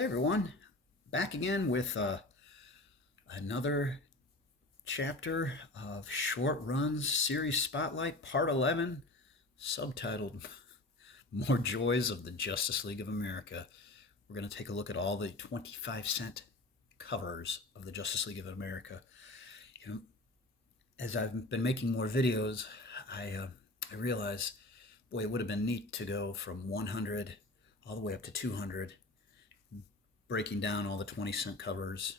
Hey everyone, back again with another chapter of Short Runs Series Spotlight, Part 11, subtitled More Joys of the Justice League of America. We're going to take a look at all the 25-cent covers of the Justice League of America. You know, as I've been making more videos, I realize, boy, it would have been neat to go from 100 all the way up to 200, breaking down all the 20-cent covers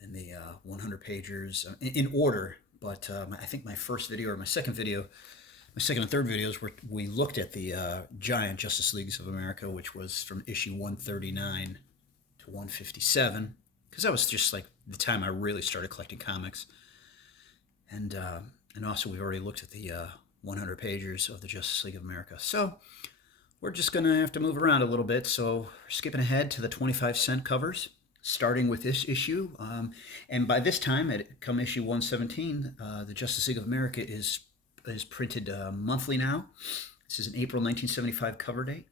and the 100 pagers in order. But I think my first video or my second and third videos where we looked at the giant Justice Leagues of America, which was from issue 139 to 157, because that was just like the time I really started collecting comics. And also we've already looked at the 100 pagers of the Justice League of America. So we're just going to have to move around a little bit. So we're skipping ahead to the 25-cent covers, starting with this issue. And by this time, come issue 117, the Justice League of America is printed monthly now. This is an April 1975 cover date.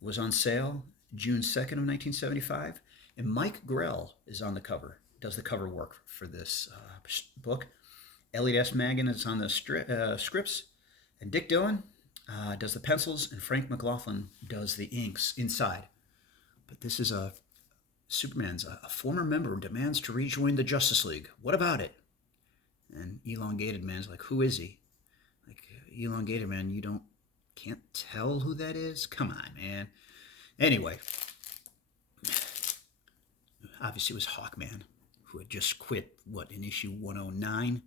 It was on sale June 2nd of 1975. And Mike Grell is on the cover, does the cover work for this book. Elliot S. Maggin is on the scripts. And Dick Dillon does the pencils, and Frank McLaughlin does the inks inside. But this is Superman's a former member demands to rejoin the Justice League. What about it? And Elongated Man's like, who is he? Like, Elongated Man, you can't tell who that is? Come on, man. Anyway, obviously it was Hawkman, who had just quit, in issue 109.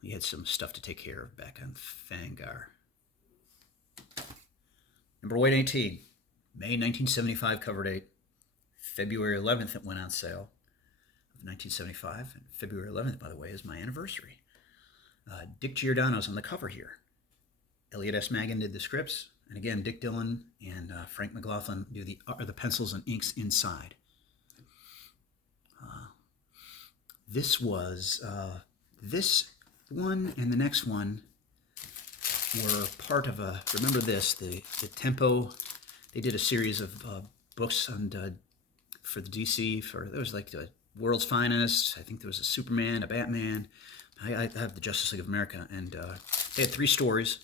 He had some stuff to take care of back on Fangar. Number 118, May 1975 cover date. February 11th it went on sale of 1975. And February 11th, by the way, is my anniversary. Dick Giordano's on the cover here. Elliot S. Maggin did the scripts. And again, Dick Dillon and Frank McLaughlin do the pencils and inks inside. This this one and the next one were part of remember this, the Tempo, they did a series of books on for the DC, there was like the World's Finest, I think there was a Superman, a Batman, I have the Justice League of America, and they had 3 stories: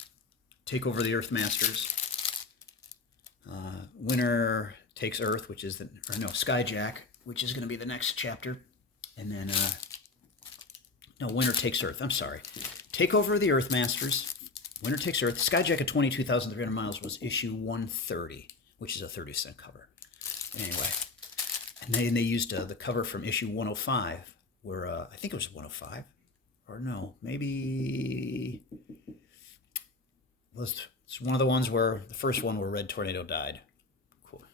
Take Over the Earth Masters, Winter Takes Earth, Skyjack, which is going to be the next chapter, and then, Winter Takes Earth, I'm sorry. Take Over the Earth Masters, Winter Takes Earth, Skyjack at 22,300 miles was issue 130, which is a 30-cent cover. Anyway, and they used the cover from issue 105, where I think it was 105, or no, maybe it's one of the ones where the first one where Red Tornado died,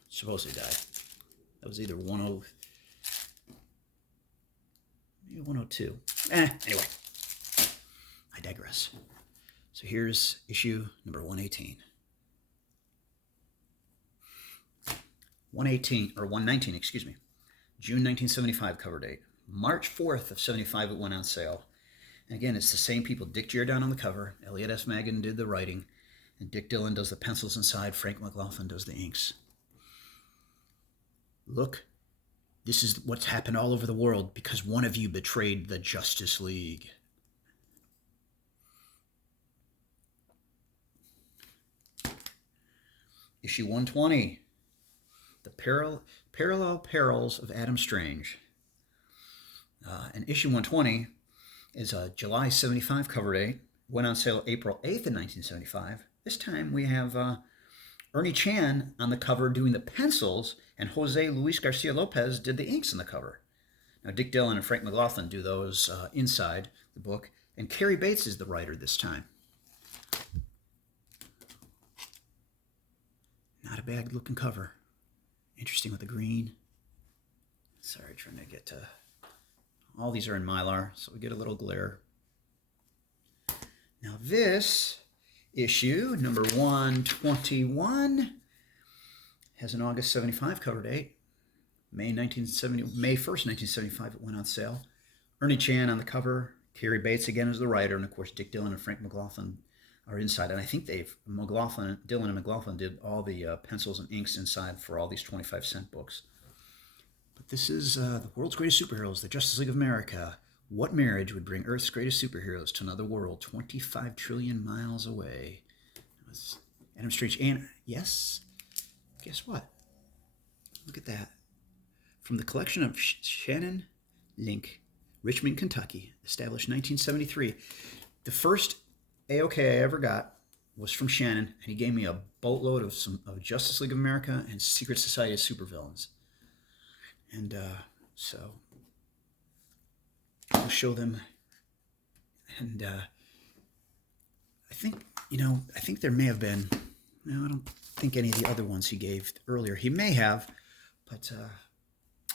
supposedly died. That was either 102. Anyway, I digress. So here's issue number 118. 119, excuse me. June 1975 cover date. March 4th of 75 it went on sale. And again, it's the same people. Dick Giordano on the cover. Elliot S. Maggin did the writing. And Dick Dillon does the pencils inside. Frank McLaughlin does the inks. Look, this is what's happened all over the world because one of you betrayed the Justice League. Issue 120, The Parallel Perils of Adam Strange. And issue 120 is a July 75 cover date. Went on sale April 8th in 1975. This time we have Ernie Chan on the cover doing the pencils, and Jose Luis Garcia Lopez did the inks on the cover. Now Dick Dillon and Frank McLaughlin do those inside the book, and Cary Bates is the writer this time. Not a bad looking cover. Interesting with the green. Sorry, trying to get to... All these are in Mylar, so we get a little glare. Now this issue, number 121, has an August 75 cover date. May 1st, 1975, it went on sale. Ernie Chan on the cover. Cary Bates again is the writer, and of course Dick Dillon and Frank McLaughlin are inside. And I think Dillon and McLaughlin did all the pencils and inks inside for all these 25-cent books. But this is the world's greatest superheroes, the Justice League of America. What marriage would bring Earth's greatest superheroes to another world 25 trillion miles away? It was Adam Strange. And yes, guess what? Look at that. From the collection of Shannon Link, Richmond, Kentucky, established 1973. The first AOK I ever got was from Shannon, and he gave me a boatload of Justice League of America and Secret Society of Supervillains. And so I'll show them. And I think there may have been, no, I don't think any of the other ones he gave earlier. He may have, but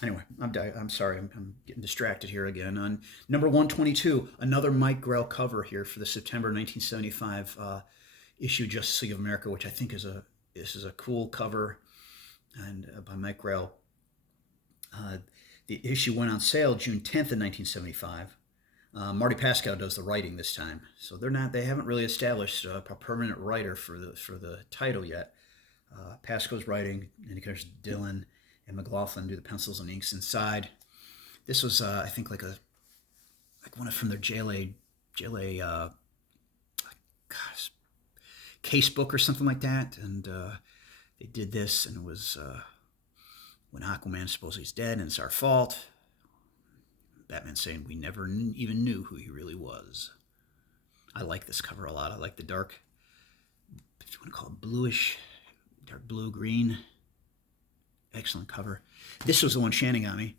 anyway, I'm sorry, I'm getting distracted here again. On number 122, another Mike Grell cover here for the September 1975 issue Justice League of America, which I think is a cool cover, and by Mike Grell. The issue went on sale June 10th of 1975. Marty Pascow does the writing this time, so they haven't really established a permanent writer for the title yet. Pascow's writing, and of course Dillon and McLaughlin do the pencils and inks inside. This was, I think, like one from their JLA case book or something like that, and they did this, and it was when Aquaman supposedly is dead and it's our fault. Batman saying we never even knew who he really was. I like this cover a lot. I like the dark, what you want to call it, bluish, dark blue, green. Excellent cover. This was the one Shannon got me.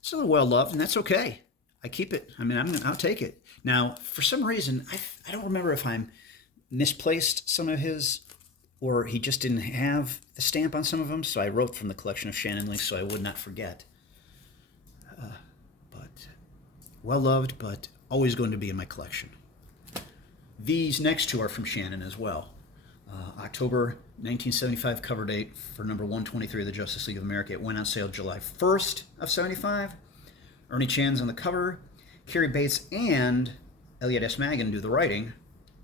It's a little well loved, and that's okay. I keep it. I mean, I'll take it. Now, for some reason, I don't remember if I'm misplaced some of his, or he just didn't have the stamp on some of them. So I wrote from the collection of Shannon links so I would not forget. But well loved, but always going to be in my collection. These next two are from Shannon as well. October 1975 cover date for number 123 of the Justice League of America. It went on sale July 1st of 75. Ernie Chan's on the cover. Cary Bates and Elliot S. Maggin do the writing.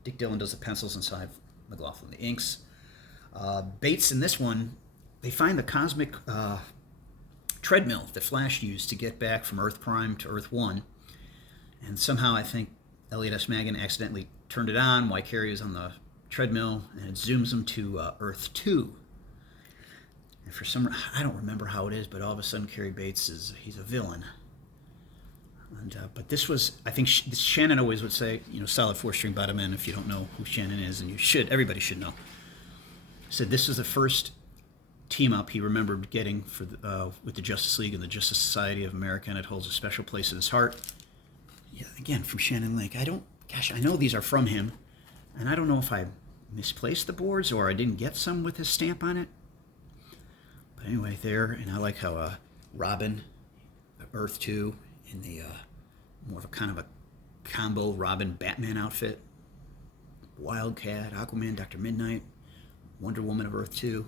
Dick Dillon does the pencils inside, McLaughlin the inks. Bates in this one, they find the cosmic treadmill that Flash used to get back from Earth Prime to Earth 1. And somehow I think Elliot S. Maggin accidentally turned it on while Cary was on the treadmill, and it zooms him to Earth 2. And for some, I don't remember how it is, but all of a sudden Cary Bates he's a villain. And but this was, I think Shannon always would say, solid 4-string bottom end if you don't know who Shannon is, and everybody should know. Said this was the first team up he remembered getting with the Justice League and the Justice Society of America, and it holds a special place in his heart. Yeah, again, from Shannon Link. I know these are from him, and I don't know if I misplaced the boards or I didn't get some with his stamp on it. But anyway, there, and I like how Robin, Earth 2, in the more of a kind of a combo Robin Batman outfit. Wildcat, Aquaman, Dr. Midnight, Wonder Woman of Earth 2.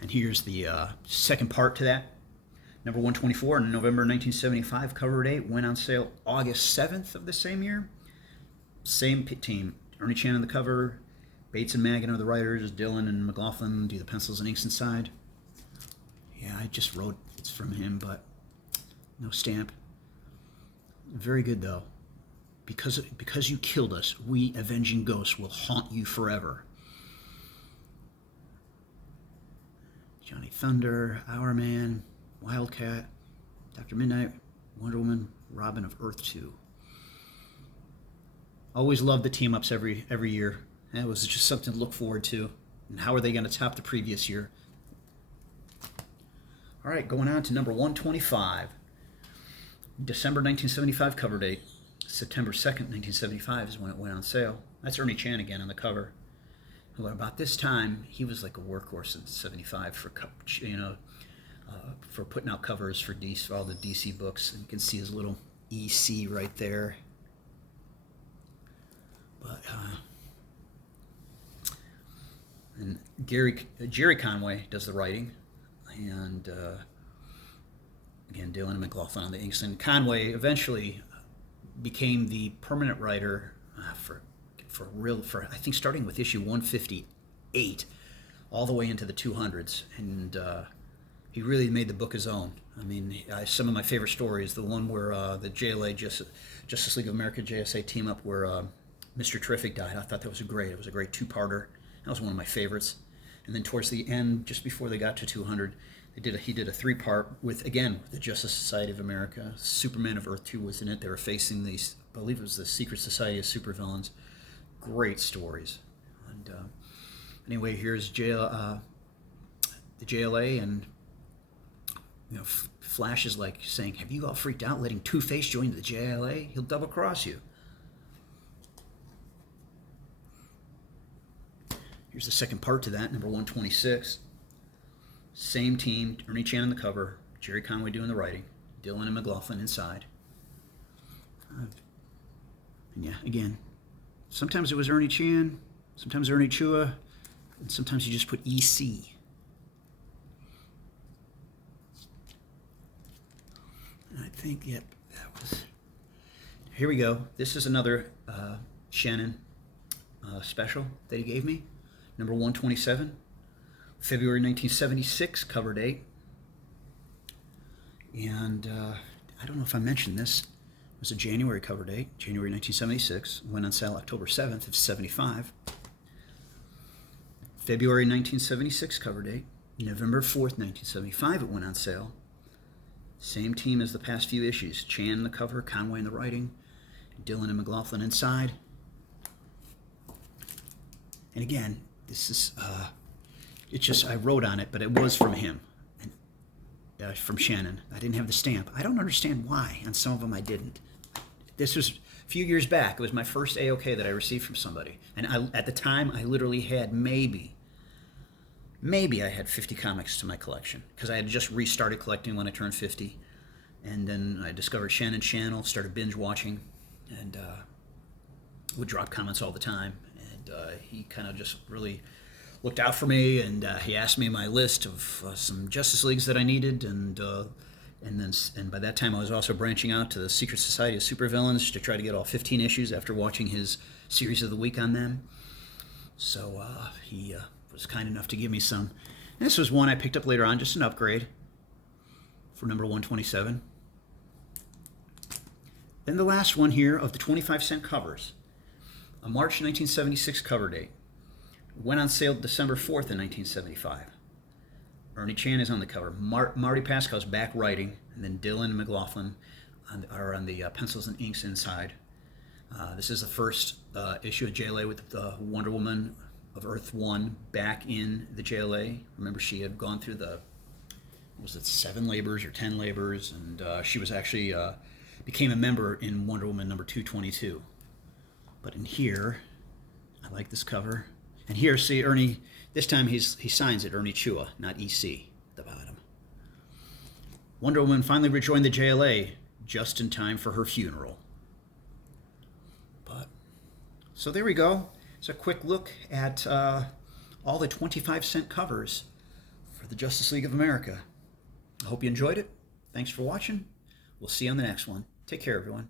And here's the second part to that. Number 124 in November 1975 cover date, went on sale August 7th of the same year. Same team. Ernie Chan on the cover, Bates and Maggin are the writers, Dillon and McLaughlin do the pencils and inks inside. Yeah, I just wrote it's from him, but no stamp. Very good though. Because you killed us, we avenging ghosts will haunt you forever. Johnny Thunder, Our Man, Wildcat, Dr. Midnight, Wonder Woman, Robin of Earth 2. Always loved the team-ups every year. And it was just something to look forward to. And how are they going to top the previous year? All right, going on to number 125. December 1975 cover date. September 2nd, 1975 is when it went on sale. That's Ernie Chan again on the cover. Who about this time, he was like a workhorse in 75 for for putting out covers for all the DC books. And you can see his little EC right there. But and Jerry Conway does the writing, and again Dillon and McLaughlin on the inks. And Conway eventually became the permanent writer for I think starting with issue 158 all the way into the 200s, and he really made the book his own. I mean, some of my favorite stories, the one where the JLA, Justice League of America, JSA team up where Mr. Terrific died. I thought that was it was a great two-parter. That was one of my favorites. And then towards the end, just before they got to 200, he did a three-part with, again, the Justice Society of America. Superman of Earth 2 was in it. They were facing these, I believe it was the Secret Society of Supervillains. Great stories. And anyway, here's the JLA, and Flash is like saying, "Have you all freaked out letting Two-Face join the JLA? He'll double-cross you." Here's the second part to that, number 126. Same team, Ernie Chan on the cover, Jerry Conway doing the writing, Dylan and McLaughlin inside. And yeah, again, sometimes it was Ernie Chan, sometimes Ernie Chua, and sometimes you just put EC. And I think, yep, that was... Here we go. This is another Shannon special that he gave me. Number 127, February 1976, cover date. And I don't know if I mentioned this. It was a January cover date, January 1976. Went on sale October 7th of 75. February 1976 cover date. November 4th, 1975, it went on sale. Same team as the past few issues. Chan in the cover, Conway in the writing, Dylan and McLaughlin inside. And again, this is, it's just, I wrote on it, but it was from him, and, from Shannon. I didn't have the stamp. I don't understand why. On some of them I didn't. This was a few years back. It was my first AOK that I received from somebody. And at the time, I literally had maybe I had 50 comics to my collection, because I had just restarted collecting when I turned 50. And then I discovered Shannon Channel, started binge watching, and would drop comments all the time. He kind of just really looked out for me, and he asked me my list of some Justice Leagues that I needed, and by that time I was also branching out to the Secret Society of Supervillains to try to get all 15 issues after watching his series of the week on them. So he was kind enough to give me some. And this was one I picked up later on, just an upgrade for number 127. Then the last one here of the 25-cent covers. A March 1976 cover date. Went on sale December 4th in 1975. Ernie Chan is on the cover. Marty Pascow's back writing, and then Dylan and McLaughlin are on the pencils and inks inside. This is the first issue of JLA with Wonder Woman of Earth 1 back in the JLA. Remember, she had gone through the, was it 7 labors or 10 labors, and she was actually became a member in Wonder Woman number 222. But in here, I like this cover. And here, see, Ernie, this time he signs it Ernie Chua, not EC at the bottom. Wonder Woman finally rejoined the JLA just in time for her funeral. So there we go. It's a quick look at all the 25-cent covers for the Justice League of America. I hope you enjoyed it. Thanks for watching. We'll see you on the next one. Take care, everyone.